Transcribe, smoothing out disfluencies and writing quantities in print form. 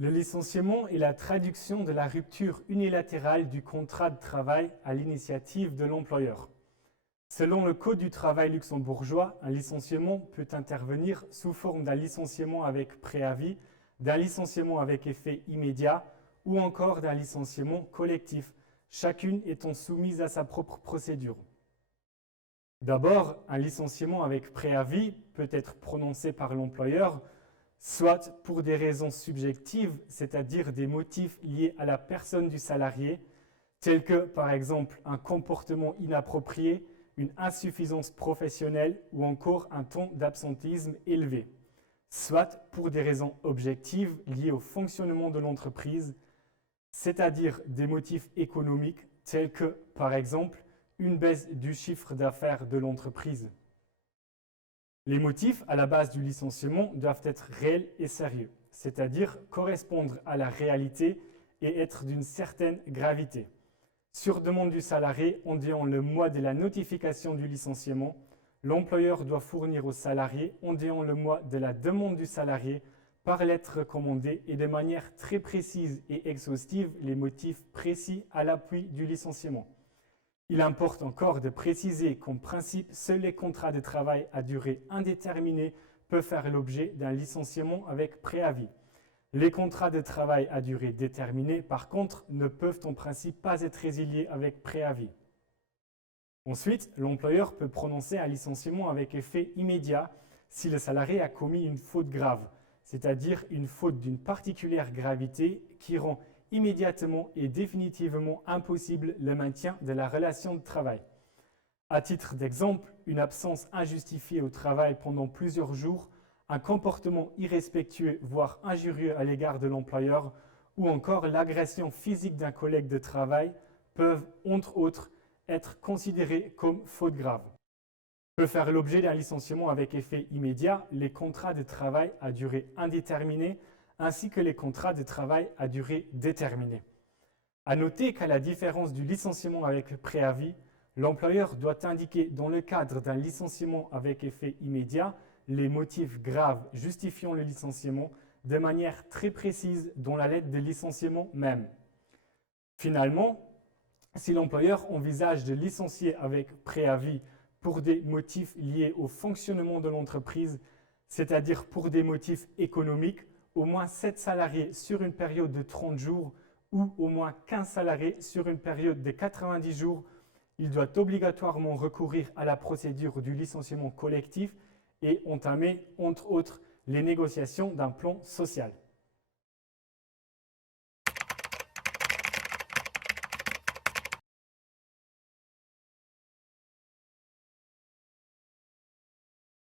Le licenciement est la traduction de la rupture unilatérale du contrat de travail à l'initiative de l'employeur. Selon le Code du travail luxembourgeois, un licenciement peut intervenir sous forme d'un licenciement avec préavis, d'un licenciement avec effet immédiat ou encore d'un licenciement collectif, chacune étant soumise à sa propre procédure. D'abord, un licenciement avec préavis peut être prononcé par l'employeur, soit pour des raisons subjectives, c'est-à-dire des motifs liés à la personne du salarié, tels que par exemple un comportement inapproprié, une insuffisance professionnelle ou encore un taux d'absentéisme élevé, soit pour des raisons objectives liées au fonctionnement de l'entreprise, c'est-à-dire des motifs économiques tels que par exemple une baisse du chiffre d'affaires de l'entreprise. Les motifs à la base du licenciement doivent être réels et sérieux, c'est-à-dire correspondre à la réalité et être d'une certaine gravité. Sur demande du salarié, en disant le mois de la notification du licenciement, l'employeur doit fournir au salarié, en disant le mois de la demande du salarié, par lettre recommandée et de manière très précise et exhaustive les motifs précis à l'appui du licenciement. Il importe encore de préciser qu'en principe, seuls les contrats de travail à durée indéterminée peuvent faire l'objet d'un licenciement avec préavis. Les contrats de travail à durée déterminée, par contre, ne peuvent en principe pas être résiliés avec préavis. Ensuite, l'employeur peut prononcer un licenciement avec effet immédiat si le salarié a commis une faute grave, c'est-à-dire une faute d'une particulière gravité qui rend immédiatement et définitivement impossible le maintien de la relation de travail. À titre d'exemple, une absence injustifiée au travail pendant plusieurs jours, un comportement irrespectueux voire injurieux à l'égard de l'employeur ou encore l'agression physique d'un collègue de travail peuvent, entre autres, être considérés comme faute grave. Peut faire l'objet d'un licenciement avec effet immédiat les contrats de travail à durée indéterminée ainsi que les contrats de travail à durée déterminée. À noter qu'à la différence du licenciement avec préavis, l'employeur doit indiquer dans le cadre d'un licenciement avec effet immédiat les motifs graves justifiant le licenciement de manière très précise dans la lettre de licenciement même. Finalement, si l'employeur envisage de licencier avec préavis pour des motifs liés au fonctionnement de l'entreprise, c'est-à-dire pour des motifs économiques, au moins 7 salariés sur une période de 30 jours ou au moins 15 salariés sur une période de 90 jours, il doit obligatoirement recourir à la procédure du licenciement collectif et entamer, entre autres, les négociations d'un plan social.